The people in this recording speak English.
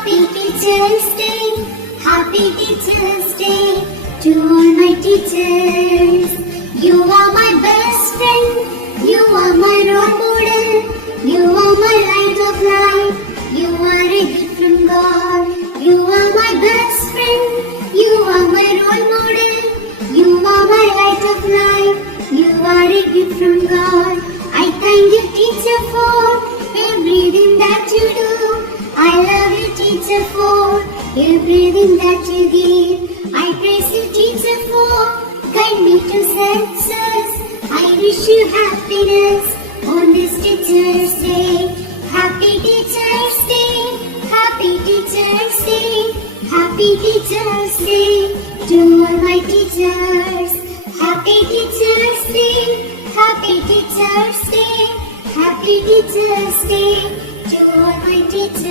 Happy Teachers Day, Happy Teachers Day to all my teachers. You are my best friend, you are my role model, you are my light of life, you are a gift from God. You are my best friend, you are my role model, you are my light of life, you are a gift from God. I thank you, teacher, for everything that you do. I love you, teacher, for everything that you give. I praise you, teacher, for guide me to success. I wish you happiness on this Teachers Day. Happy Teachers Day, Happy Teachers Day, Happy Teachers Day to all my teachers. Happy Teachers Day, Happy Teachers Day, Happy Teachers Day to all my teachers.